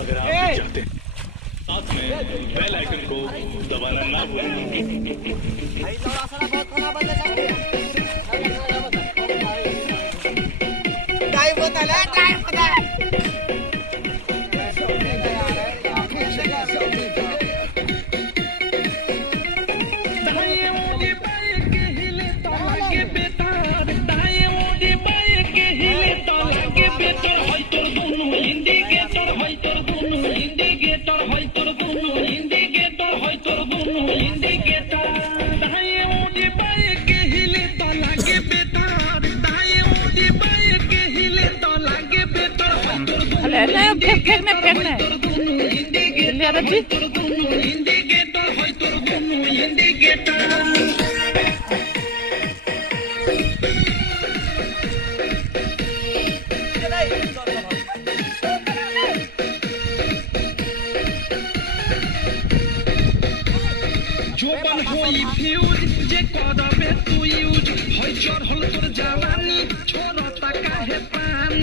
अगर आप भी चाहते हैं साथ में बेल आइकन को दबाना ना फेंकना जे करबे तू यूज होय चढ़ल तोर जवानी छोड़